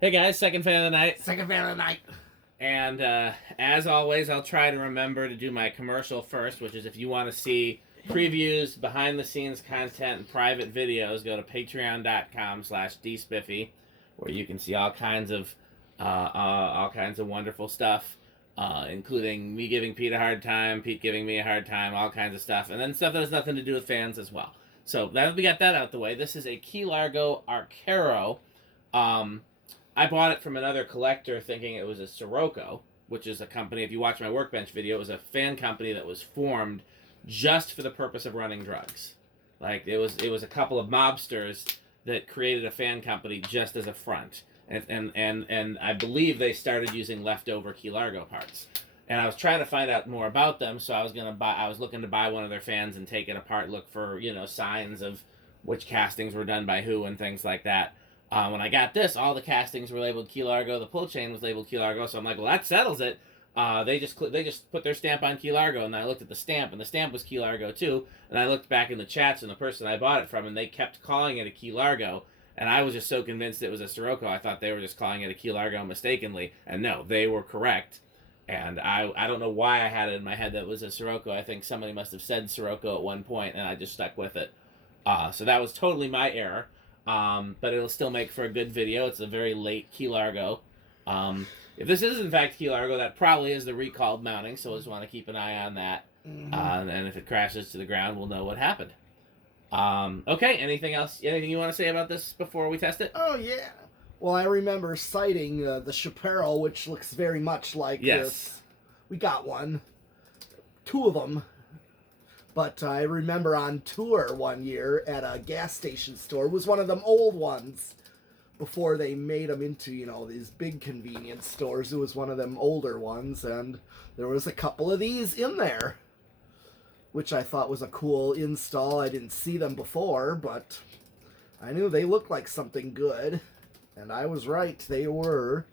Hey guys, second fan of the night. Second fan of the night. And as always, I'll try to remember to do my commercial first, which is if you want to see previews, behind the scenes content, and private videos, go to patreon.com/dspiffy, where you can see all kinds of wonderful stuff, including me giving Pete a hard time, Pete giving me a hard time, all kinds of stuff, and then stuff that has nothing to do with fans as well. So that we got that out the way. This is a Key Largo Arcaro. I bought it from another collector thinking it was a Sirocco, which is a company, if you watch my workbench video, it was a fan company that was formed just for the purpose of running drugs. Like, it was a couple of mobsters that created a fan company just as a front. And I believe they started using leftover Key Largo parts. And I was trying to find out more about them, so I was looking to buy one of their fans and take it apart, look for, signs of which castings were done by who and things like that. When I got this, all the castings were labeled Key Largo. The pull chain was labeled Key Largo. So I'm like, well, that settles it. They just put their stamp on Key Largo, and I looked at the stamp, and the stamp was Key Largo too. And I looked back in the chats, and the person I bought it from, and they kept calling it a Key Largo. And I was just so convinced it was a Sirocco, I thought they were just calling it a Key Largo mistakenly. And no, they were correct. And I don't know why I had it in my head that it was a Sirocco. I think somebody must have said Sirocco at one point, and I just stuck with it. So that was totally my error. But it'll still make for a good video. It's a very late Key Largo. If this is in fact Key Largo, that probably is the recalled mounting, so I just want to keep an eye on that. Mm-hmm. And if it crashes to the ground, we'll know what happened. Okay, anything else? Anything you want to say about this before we test it? Oh, yeah. Well, I remember citing the chaparral, which looks very much like this. We got one. Two of them. But I remember on tour one year at a gas station store. It was one of them old ones before they made them into, these big convenience stores. It was one of them older ones, and there was a couple of these in there, which I thought was a cool install. I didn't see them before, but I knew they looked like something good, and I was right. They were.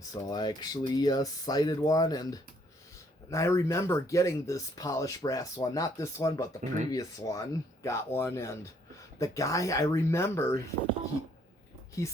So I actually cited one, and I remember getting this polished brass one, not this one, but the previous one. Got one, and the guy, I remember, he